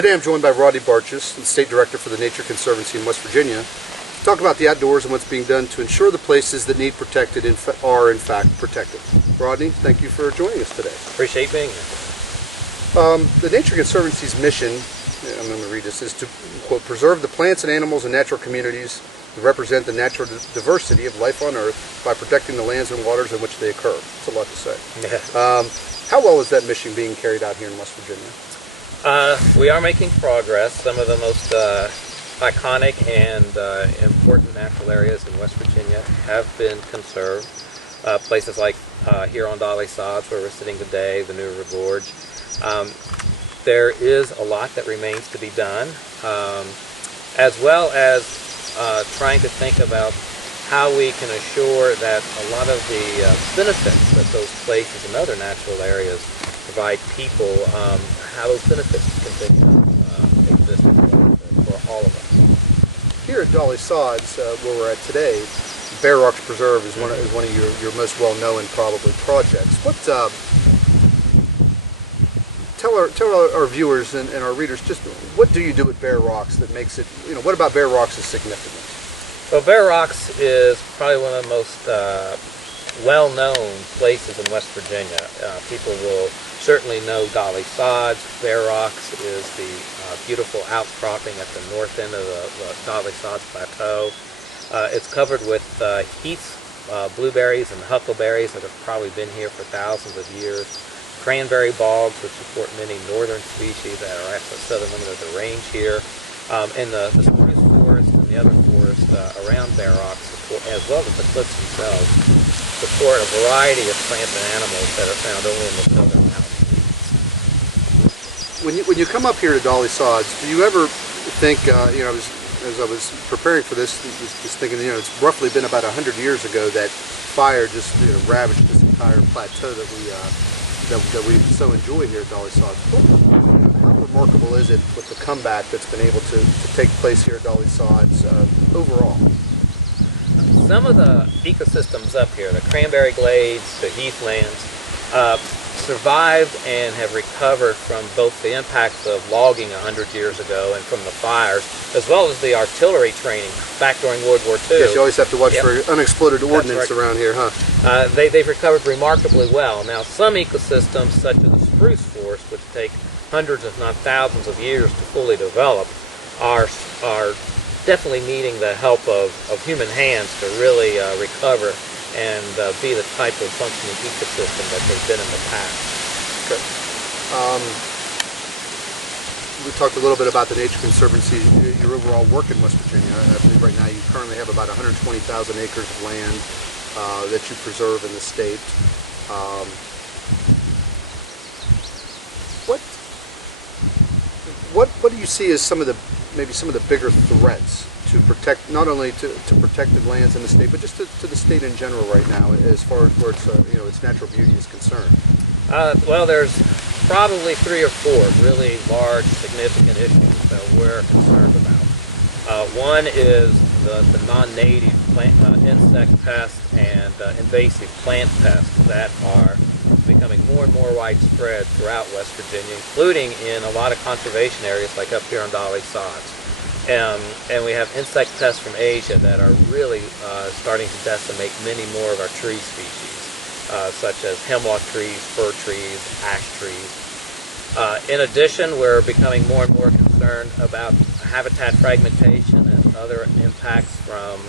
Today I'm joined by Rodney Bartgis, the State Director for the Nature Conservancy in West Virginia, to talk about the outdoors and what's being done to ensure the places that need protected are in fact protected. Rodney, thank you for joining us today. Appreciate being here. The Nature Conservancy's mission, I'm going to read this, is to, quote, preserve the plants and animals and natural communities to represent the natural diversity of life on Earth by protecting the lands and waters in which they occur. That's a lot to say. Yeah. How well is that mission being carried out here in West Virginia? We are making progress. Some of the most iconic and important natural areas in West Virginia have been conserved. Places like here on Dolly Sods, where we're sitting today, the New River Gorge. There is a lot that remains to be done, as well as trying to think about how we can assure that a lot of the benefits that those places and other natural areas provide people, how those benefits continue to exist for all of us. Here at Dolly Sods, where we're at today, Bear Rocks Preserve is one of your most well-known probably projects. What tell our viewers and our readers just what do you do at Bear Rocks that makes it, what about Bear Rocks is significant? Well, Bear Rocks is probably one of the most well-known places in West Virginia. People will certainly know Dolly Sods. Bear Rocks is the beautiful outcropping at the north end of the Dolly Sods Plateau. It's covered with heaths, blueberries and huckleberries that have probably been here for thousands of years. Cranberry bogs, which support many northern species that are at the southern limit of the range here. And the spruce forest and the other forest around Bear Rocks, as well as the cliffs themselves, support a variety of plants and animals that are found only in the southern mountains. When you come up here to Dolly Sods, do you ever think, as I was preparing for this, was thinking, it's roughly been about 100 years ago that fire just ravaged this entire plateau that we so enjoy here at Dolly Sods. How remarkable is it with the comeback that's been able to take place here at Dolly Sods overall? Some of the ecosystems up here, the cranberry glades, the heathlands, survived and have recovered from both the impacts of logging 100 years ago and from the fires, as well as the artillery training back during World War II. Yes, you always have to watch for unexploded ordnance around here, huh? They've recovered remarkably well. Now, some ecosystems, such as the spruce forest, which take hundreds, if not thousands of years to fully develop, are definitely needing the help of human hands to really recover and be the type of functioning ecosystem that they've been in the past. Okay. We talked a little bit about the Nature Conservancy, your overall work in West Virginia. I believe right now you currently have about 120,000 acres of land that you preserve in the state. What do you see as maybe some of the bigger threats to protect, not only to protected lands in the state, but just to the state in general right now, as far as where its natural beauty is concerned? Well, there's probably 3 or 4 really large, significant issues that we're concerned about. One is the non-native insect pests and invasive plant pests that are becoming more and more widespread throughout West Virginia, including in a lot of conservation areas like up here on Dolly Sods. And we have insect pests from Asia that are really starting to decimate many more of our tree species, such as hemlock trees, fir trees, ash trees. In addition, we're becoming more and more concerned about habitat fragmentation and other impacts from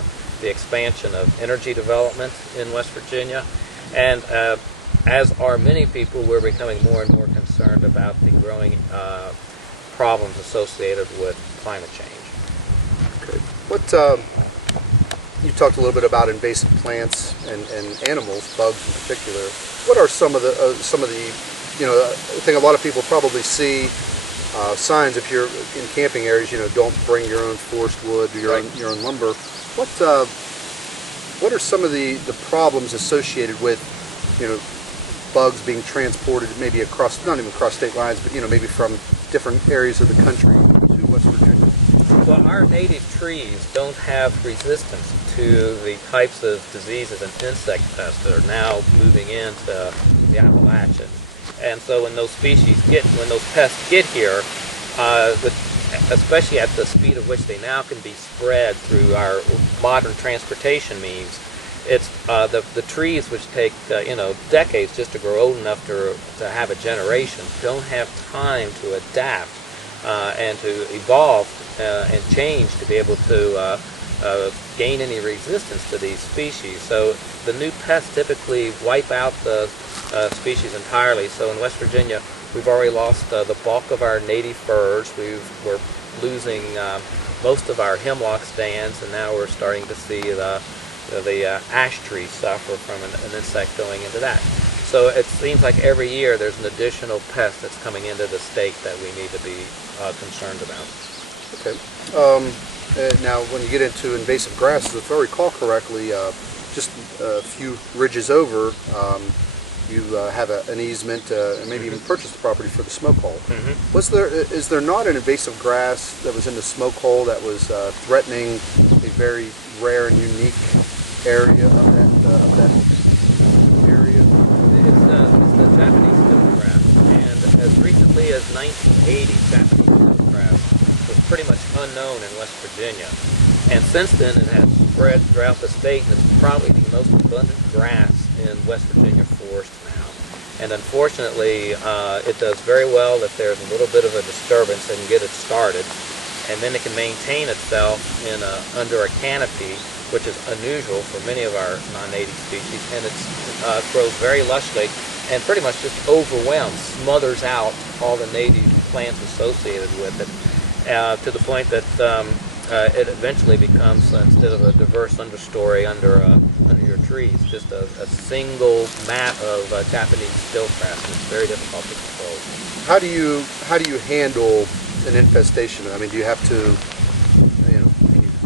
the expansion of energy development in West Virginia. And as are many people, we're becoming more and more concerned about the growing problems associated with climate change. Okay. What you talked a little bit about invasive plants and animals, bugs in particular. What are some of the I think a lot of people probably see signs if you're in camping areas. Don't bring your own forest wood, your own lumber. What are some of the problems associated with bugs being transported maybe across, not even across state lines, but maybe from different areas of the country to West Virginia? Well, our native trees don't have resistance to the types of diseases and insect pests that are now moving into the Appalachians. And so when those pests get here, especially at the speed at which they now can be spread through our modern transportation means, it's the trees, which take decades just to grow old enough to have a generation, don't have time to adapt and to evolve and change to be able to gain any resistance to these species. So the new pests typically wipe out the species entirely. So in West Virginia, we've already lost the bulk of our native firs. We're losing most of our hemlock stands, and now we're starting to see the ash trees suffer from an insect going into that. So it seems like every year there's an additional pest that's coming into the state that we need to be concerned about. Okay. Now, when you get into invasive grasses, if I recall correctly, just a few ridges over, you have an easement and maybe even purchased the property for the smoke hole. Is there not an invasive grass that was in the smoke hole that was threatening a very rare and unique area of that area? It's the Japanese silkgrass, and as recently as 1980, Japanese silkgrass was pretty much unknown in West Virginia. And since then, it has spread throughout the state, and it's probably the most abundant grass in West Virginia forest now. And unfortunately, it does very well if there's a little bit of a disturbance and get it started. And then it can maintain itself under a canopy, which is unusual for many of our non-native species. And it grows very lushly and pretty much just overwhelms, smothers out all the native plants associated with it, to the point that it eventually becomes, instead of a diverse understory under your trees, just a single mat of Japanese silkgrass. It's very difficult to control. How do you handle an infestation? I mean, do you have to,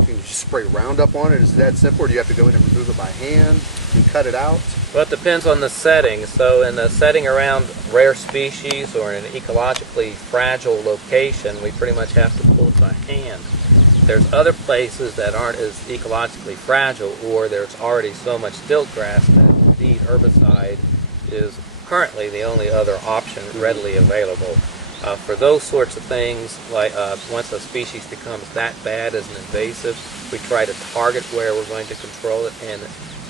can you spray Roundup on it? Is it that simple, or do you have to go in and remove it by hand and cut it out? Well, it depends on the setting. So in the setting around rare species or in an ecologically fragile location, we pretty much have to pull it by hand. There's other places that aren't as ecologically fragile, or there's already so much silkgrass that indeed herbicide is currently the only other option readily available. For those sorts of things, like once a species becomes that bad as an invasive, we try to target where we're going to control it, and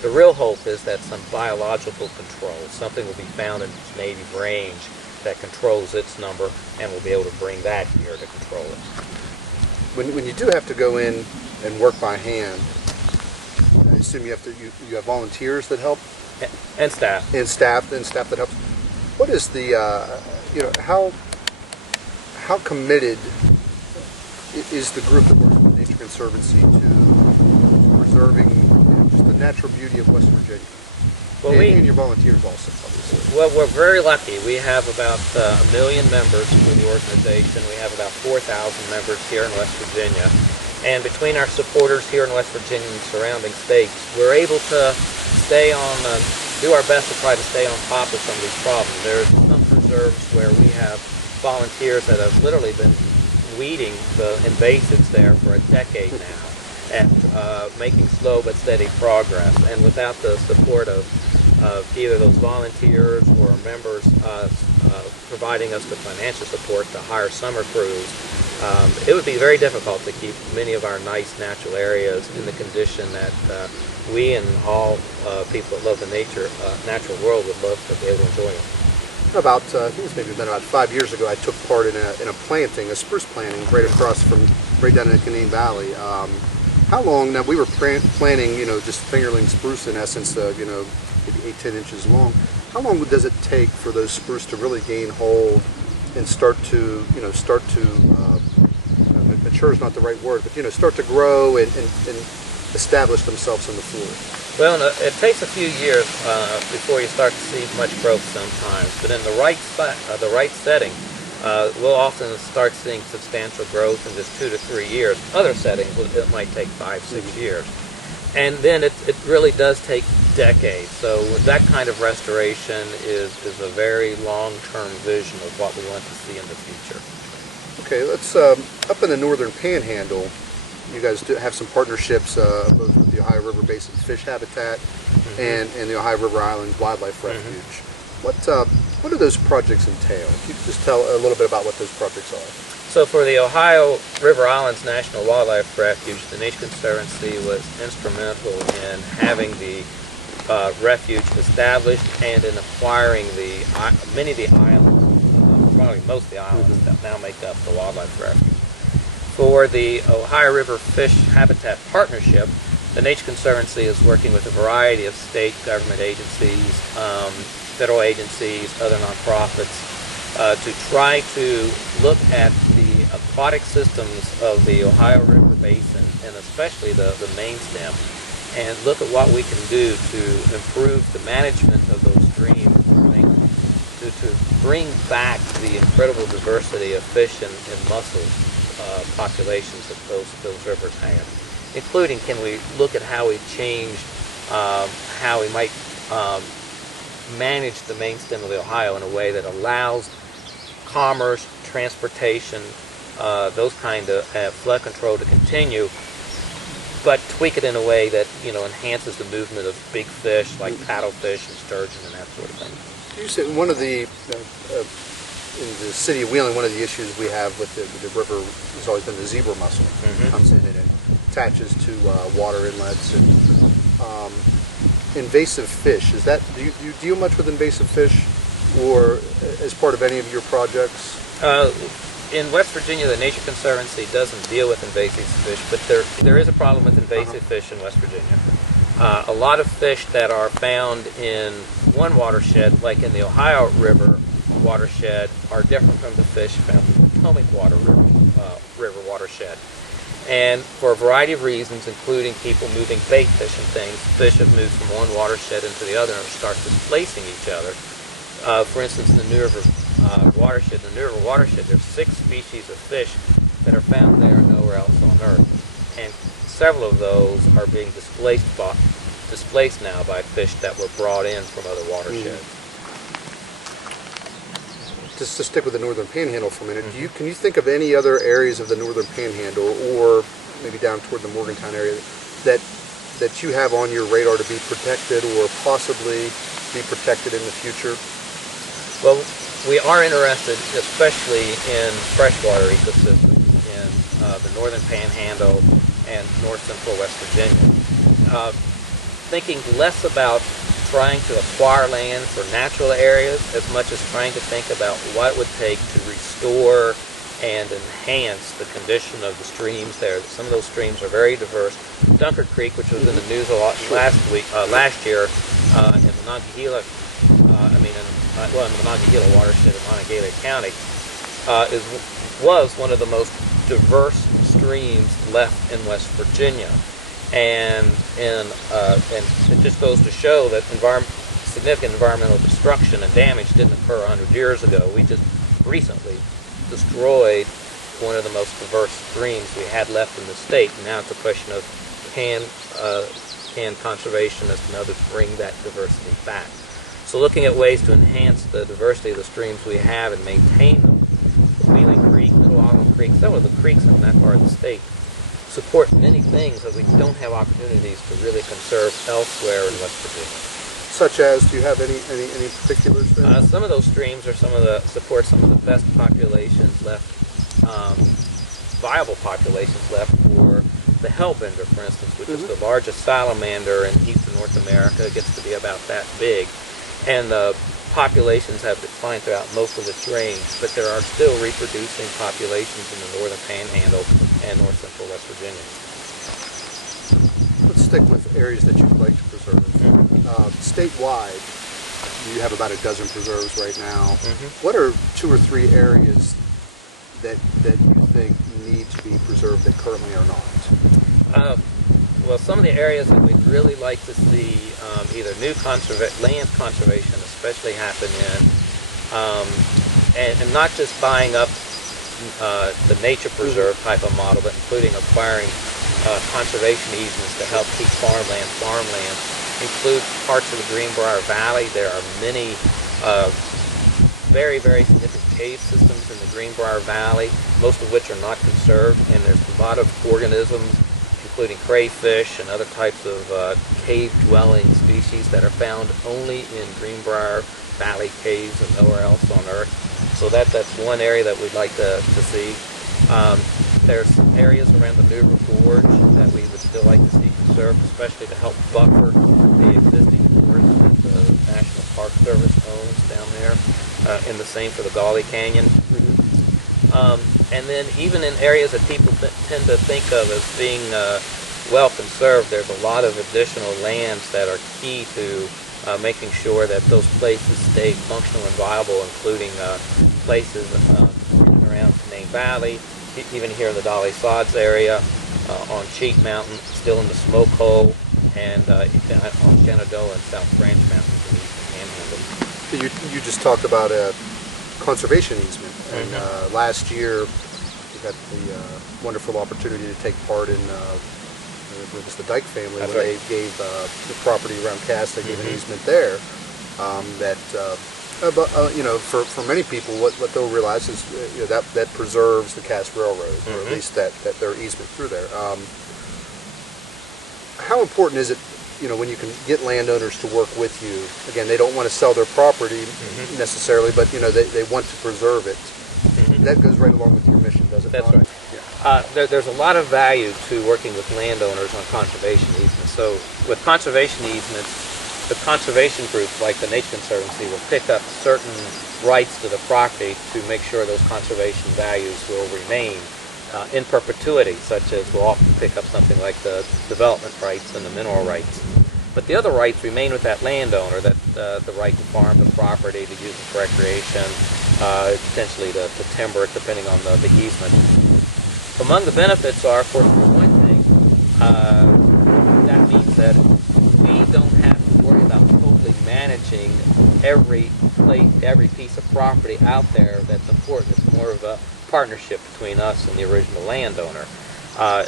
the real hope is that some biological control, something will be found in its native range that controls its number, and we'll be able to bring that here to control it. When you do have to go in and work by hand, I assume you have volunteers that help, and staff, that helps. What is the how committed is the group that works with the Nature Conservancy to preserving just the natural beauty of West Virginia? Well, and your volunteers also, obviously. Well, we're very lucky. We have about 1 million members in the organization. We have about 4,000 members here in West Virginia. And between our supporters here in West Virginia and surrounding states, we're able to do our best to try to stay on top of some of these problems. There's some preserves where we have volunteers that have literally been weeding the invasives there for a decade now, and making slow but steady progress. And without the support of either those volunteers or members providing us with financial support to hire summer crews, it would be very difficult to keep many of our nice natural areas in the condition that we and all people that love the natural world would love to be able to enjoy it. About, I think it's maybe been about 5 years ago, I took part in a planting, a spruce planting, right down in the Canaan Valley. How long, now we were planting, just fingerling spruce in essence, maybe 8-10 inches long. How long does it take for those spruce to really gain hold and start to mature is not the right word, but start to grow and establish themselves in the forest? Well, it takes a few years before you start to see much growth sometimes, but in the right setting, we'll often start seeing substantial growth in just 2 to 3 years. Other settings, it might take 5-6 years. And then it really does take decades. So that kind of restoration is a very long-term vision of what we want to see in the future. Okay, let's, up in the northern panhandle, you guys do have some partnerships both with the Ohio River Basin Fish Habitat and the Ohio River Islands Wildlife Refuge. What do those projects entail? If you could just tell a little bit about what those projects are. So for the Ohio River Islands National Wildlife Refuge, the Nature Conservancy was instrumental in having the refuge established and in acquiring many of the islands, probably most of the islands that now make up the wildlife refuge. For the Ohio River Fish Habitat Partnership, the Nature Conservancy is working with a variety of state government agencies, federal agencies, other nonprofits, to try to look at the aquatic systems of the Ohio River Basin, and especially the main stem, and look at what we can do to improve the management of those streams, to bring back the incredible diversity of fish and mussels populations that those rivers have, including can we look at how we change how we might manage the main stem of the Ohio in a way that allows commerce, transportation, those kind of flood control to continue, but tweak it in a way that enhances the movement of big fish like paddlefish and sturgeon and that sort of thing. You said one of the in the city of Wheeling, one of the issues we have with the river has always been the zebra mussel. Comes in and attaches to water inlets and invasive fish. Is that do you deal much with invasive fish, or as part of any of your projects? In West Virginia, the Nature Conservancy doesn't deal with invasive fish, but there is a problem with invasive fish in West Virginia. A lot of fish that are found in one watershed, like in the Ohio River watershed, are different from the fish found in the Potomac River watershed. And for a variety of reasons, including people moving bait fish and things, fish have moved from one watershed into the other and start displacing each other. For instance, in the New River watershed, there's 6 species of fish that are found there and nowhere else on Earth. And several of those are being displaced now by fish that were brought in from other watersheds. Just to stick with the Northern Panhandle for a minute, can you think of any other areas of the Northern Panhandle, or maybe down toward the Morgantown area, that you have on your radar to be protected or possibly be protected in the future? Well, we are interested, especially in freshwater ecosystems in the Northern Panhandle and North Central West Virginia. Thinking less about trying to acquire land for natural areas as much as trying to think about what it would take to restore and enhance the condition of the streams there. Some of those streams are very diverse. Dunkard Creek, which was in the news a lot last year, in the Monongahela, in the Monongahela watershed of Monongahela County, was one of the most diverse streams left in West Virginia. And it just goes to show that significant environmental destruction and damage didn't occur 100 years ago. We just recently destroyed one of the most diverse streams we had left in the state. And now it's a question of can conservationists and others bring that diversity back. So looking at ways to enhance the diversity of the streams we have and maintain them. Wheeling Creek, Middle Island Creek, some of the creeks in that part of the state support many things that we don't have opportunities to really conserve elsewhere in West Virginia. Such as, do you have any particulars there? Some of those streams support some of the best populations left, viable populations left for the hellbender, for instance, which is the largest salamander in eastern North America. It gets to be about that big. And the populations have declined throughout most of its range, but there are still reproducing populations in the Northern Panhandle and North Central West Virginia. Let's stick with areas that you'd like to preserve. Statewide, you have about a dozen preserves right now. What are 2 or 3 areas that you think need to be preserved that currently are not? Well, some of the areas that we'd really like to see either new land conservation especially happen in, and not just buying up the nature preserve type of model, but including acquiring conservation easements to help keep farmland, include parts of the Greenbrier Valley. There are many very, very significant cave systems in the Greenbrier Valley, most of which are not conserved, and there's a lot of organisms, including crayfish and other types of cave-dwelling species that are found only in Greenbrier valley caves and nowhere else on Earth. So that's one area that we'd like to see. There's areas around the New Gorge that we would still like to see conserved, especially to help buffer the existing forests that the National Park Service owns down there, and the same for the Gauley Canyon. And then even in areas that people tend to think of as being well conserved, there's a lot of additional lands that are key to making sure that those places stay functional and viable, including places around Canaan Valley, even here in the Dolly Sods area, on Cheat Mountain, still in the Smoke Hole, and on Shenandoah and South Branch Mountains in the Eastern Panhandle. You just talked about a conservation easement, and last year we got the wonderful opportunity to take part in it was the Dyke family. That's when right. they gave the property around Cass, they gave an easement there that you know, for many people, what they'll realize is you know, that preserves the Cass Railroad, or at least that their easement through there. How important is it, you know, when you can get landowners to work with you? Again, they don't want to sell their property necessarily, but you know, they want to preserve it. That goes right along with your mission, does it That's not? right. Yeah. There's a lot of value to working with landowners on conservation easements. So with conservation easements, the conservation groups like the Nature Conservancy will pick up certain rights to the property to make sure those conservation values will remain in perpetuity, such as we'll often pick up something like the development rights and the mineral rights. But the other rights remain with that landowner, that the right to farm the property, to use it for recreation, potentially to timber it, depending on the easement. Among the benefits are, for one thing, that means that we don't have to worry about totally managing every piece of property out there that's important. It's more of a partnership between us and the original landowner.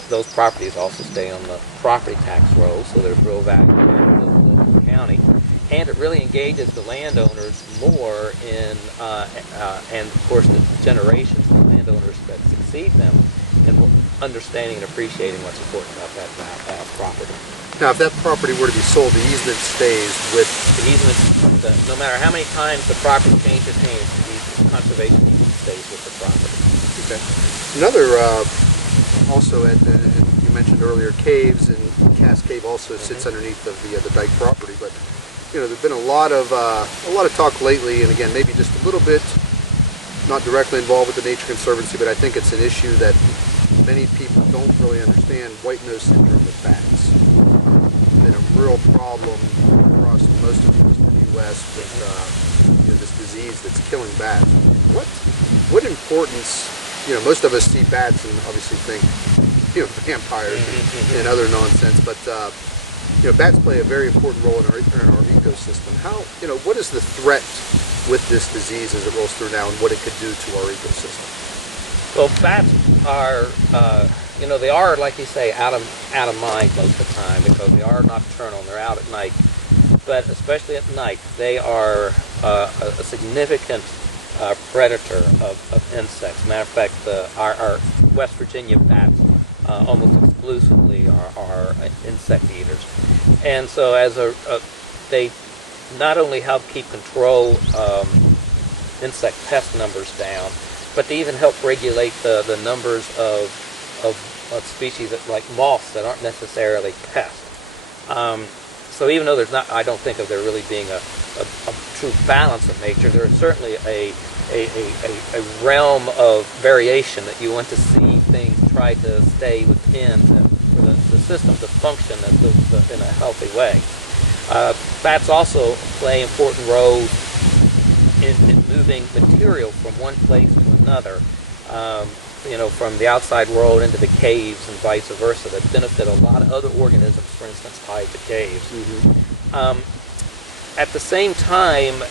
Those properties also stay on the property tax rolls, so there's real value there to the county. And it really engages the landowners more in, and of course the generations of landowners that succeed them, in understanding and appreciating what's important about that property. Now, if that property were to be sold, the easement stays with... The easement, no matter how many times the property changes hands, the conservation easement stays with the property. Okay. Another, also, you mentioned earlier, caves, and Cass Cave also sits underneath of the Dyke property, but you know, there's been a lot of talk lately, and again, maybe just a little bit not directly involved with the Nature Conservancy, but I think it's an issue that many people don't really understand. White nose syndrome with bats. It's been a real problem across most of the U.S. with you know, this disease that's killing bats. What importance? You know, most of us see bats and obviously think, you know, vampires and other nonsense, but you know, bats play a very important role in our ecosystem. How, you know, what is the threat with this disease as it rolls through now, and what it could do to our ecosystem? Well, bats are, you know, they are, like you say, out of mind most of the time, because they are nocturnal and they're out at night. But especially at night, they are a significant predator of insects. Matter of fact, our West Virginia bats almost exclusively are insect eaters, and so as they not only help keep control insect pest numbers down, but they even help regulate the numbers of species like moths that aren't necessarily pests. So even though there's not, I don't think of there really being a true balance of nature, there is certainly a realm of variation that you want to see things try to stay within for the system to function in a healthy way. Bats also play important roles in moving material from one place to another, you know, from the outside world into the caves and vice versa, that benefit a lot of other organisms, for instance, tied to caves. At the same time,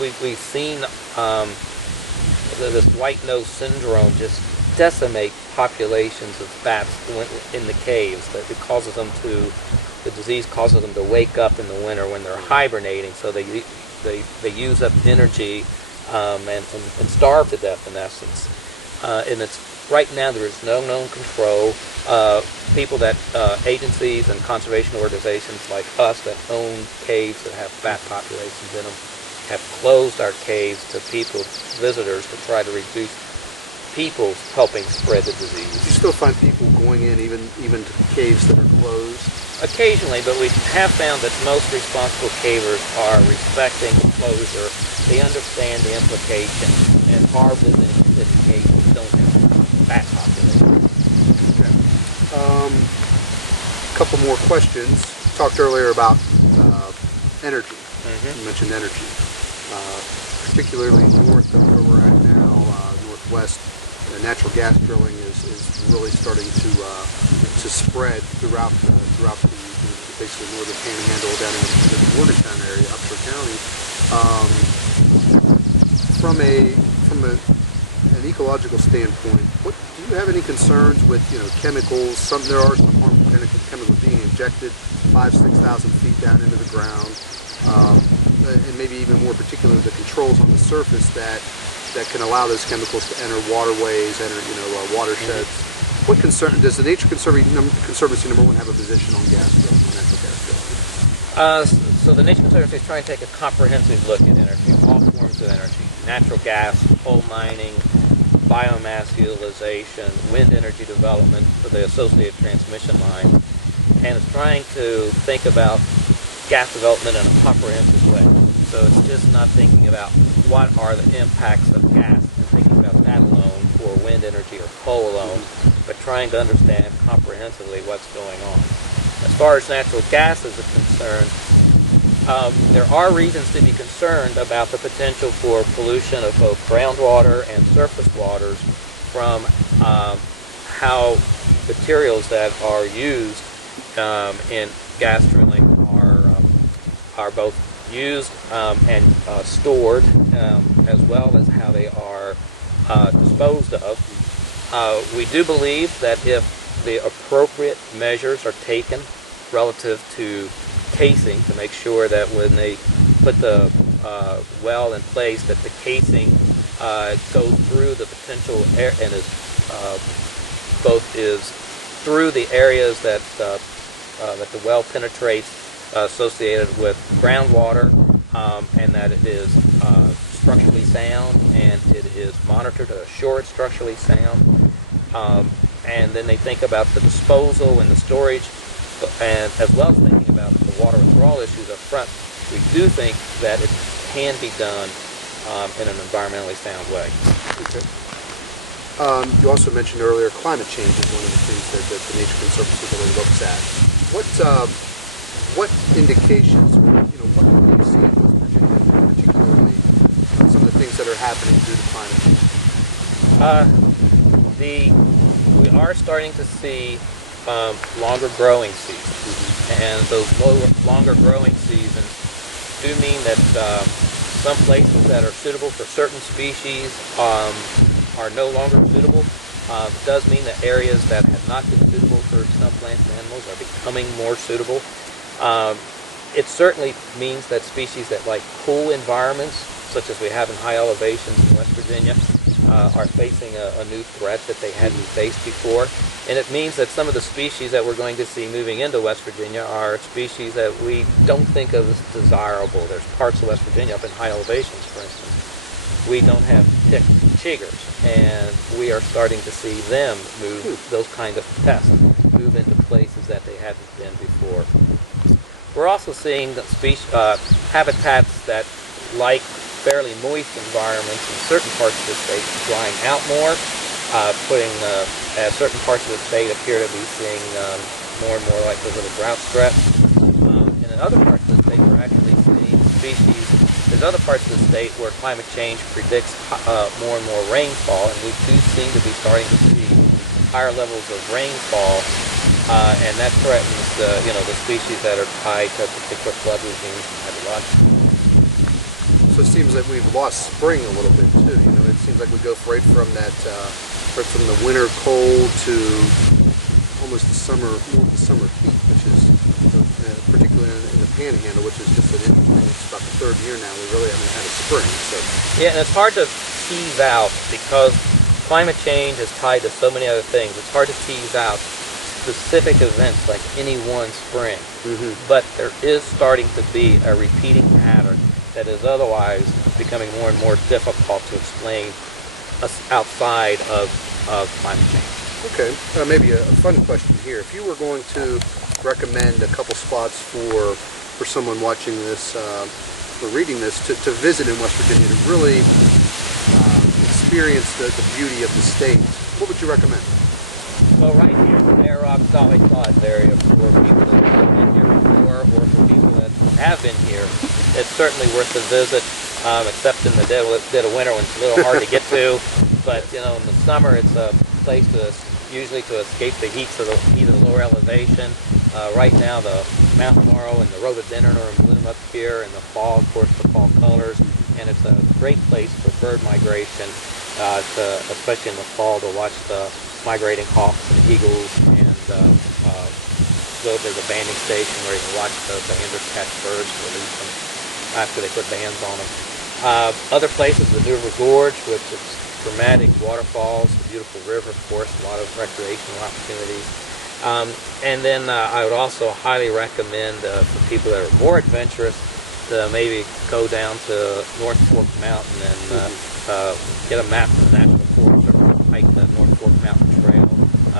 we've seen this white nose syndrome just decimate populations of bats in the caves. That it causes them to, the disease causes them to wake up in the winter when they're hibernating, so they use up energy and starve to death in essence. And it's right now there is no known control. People that agencies and conservation organizations like us that own caves that have bat populations in them have closed our caves to people, visitors, to try to reduce people helping spread the disease. Do you still find people going in even to caves that are closed? Occasionally, but we have found that most responsible cavers are respecting the closure. They understand the implication and are visiting city caves that don't have that population. Okay. A couple more questions. Talked earlier about energy. You mentioned energy. Particularly north of where we're at now, northwest, natural gas drilling is really starting to spread throughout the basically northern Panhandle down into the Morgantown area, Upshur County. From an ecological standpoint, do you have any concerns with chemicals? There are some harmful chemicals being injected 5,000–6,000 feet down into the ground, and maybe even more particularly the controls on the surface that can allow those chemicals to enter waterways, watersheds. What concern does the Nature Conservancy number one have a position on gas drilling, on natural gas drilling? So the Nature Conservancy is trying to take a comprehensive look at energy, all forms of energy: natural gas, coal mining, biomass utilization, wind energy development for the associated transmission line, and it's trying to think about gas development in a comprehensive way. So it's just not thinking about what are the impacts of gas and thinking about that alone, or wind energy or coal alone, but trying to understand comprehensively what's going on. As far as natural gas is concerned, there are reasons to be concerned about the potential for pollution of both groundwater and surface waters from how materials that are used in gas drilling are both used and stored, as well as how they are disposed of. We do believe that if the appropriate measures are taken relative to casing, to make sure that when they put the well in place, that the casing goes through the potential air and is through the areas that the well penetrates, associated with groundwater, and that it is structurally sound and it is monitored to assure it's structurally sound. And then they think about the disposal and the storage, and as well as thinking about the water withdrawal issues up front. We do think that it can be done in an environmentally sound way. Okay. You also mentioned earlier climate change is one of the things that the Nature Conservancy really looks at. What indications, what do you see in those particularly some of the things that are happening due to climate change? We are starting to see longer growing seasons, and those longer growing seasons do mean that some places that are suitable for certain species are no longer suitable. It does mean that areas that have not been suitable for some plants and animals are becoming more suitable. It certainly means that species that like cool environments, such as we have in high elevations in West Virginia, are facing a new threat that they hadn't faced before. And it means that some of the species that we're going to see moving into West Virginia are species that we don't think of as desirable. There's parts of West Virginia up in high elevations, for instance. We don't have tick chiggers, and we are starting to see them move, those kind of pests, move into places that they hadn't been before. We're also seeing that habitats that like fairly moist environments in certain parts of the state drying out more, certain parts of the state appear to be seeing more and more like a little drought stress. And in other parts of the state, we're actually seeing species. There's other parts of the state where climate change predicts more and more rainfall, and we do seem to be starting to see higher levels of rainfall, and that threatens the species that are tied to particular flood regimes and hydrological. So it seems like we've lost spring a little bit too. It seems like we go right from that, from the winter cold to almost the summer heat, which is particularly in the Panhandle, which is just an interesting. It's about the third year now we really haven't had a spring. So yeah, and it's hard to tease out because climate change is tied to so many other things. It's hard to tease out specific events like any one spring, but there is starting to be a repeating pattern that is otherwise becoming more and more difficult to explain outside of climate change. Okay, maybe a fun question here. If you were going to recommend a couple spots for someone watching this or reading this to visit in West Virginia to really experience the beauty of the state, what would you recommend? Well, right here, the Bear Rock Solid Clods area, for people that have been here before, or for people that have been here, it's certainly worth a visit, except in the dead of winter when it's a little hard to get to. But, you know, in the summer, it's a place usually to escape the heat of the lower elevation. Right now, the mountain laurel and the rhododendron are in bloom up here. In the fall, of course, the fall colors. And it's a great place for bird migration, especially in the fall, to watch the migrating hawks and eagles, and there's a banding station where you can watch the banders catch birds, release them after they put bands on them. Other places, the River Gorge, which is dramatic waterfalls, a beautiful river, of course, a lot of recreational opportunities. And then I would also highly recommend for people that are more adventurous to maybe go down to North Fork Mountain and get a map of the National Forest, or hike the North Fork Mountain Trail.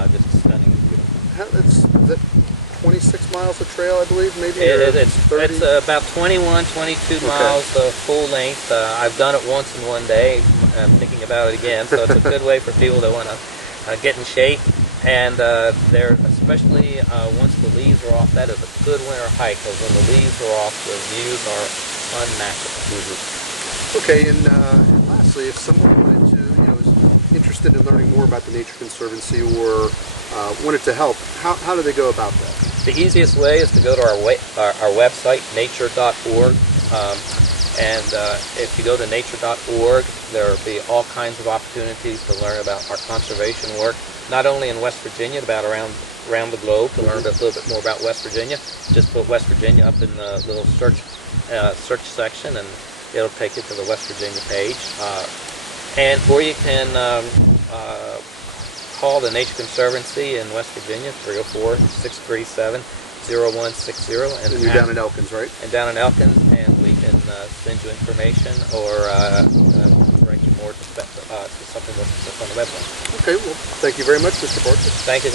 Just stunning and beautiful. Is that 26 miles of trail, I believe, maybe? It's about 21, 22 miles full length. I've done it once in one day. I'm thinking about it again, so it's a good way for people that want to get in shape. And there, especially once the leaves are off, that is a good winter hike, because when the leaves are off, the views are unmatchable. Okay, and lastly, if someone wanted to, is interested in learning more about the Nature Conservancy, or wanted to help, how do they go about that? The easiest way is to go to our website, nature.org. And if you go to nature.org, there will be all kinds of opportunities to learn about our conservation work, not only in West Virginia, but around the globe. To learn a little bit more about West Virginia, just put West Virginia up in the little search section, and it'll take you to the West Virginia page. Or you can call the Nature Conservancy in West Virginia, 304-637-0160. And you're down in Elkins, right? And down in Elkins, and we can send you information, or direct you more to something that's on the website. Okay, well, thank you very much, Mr. Bartgis. Thank you.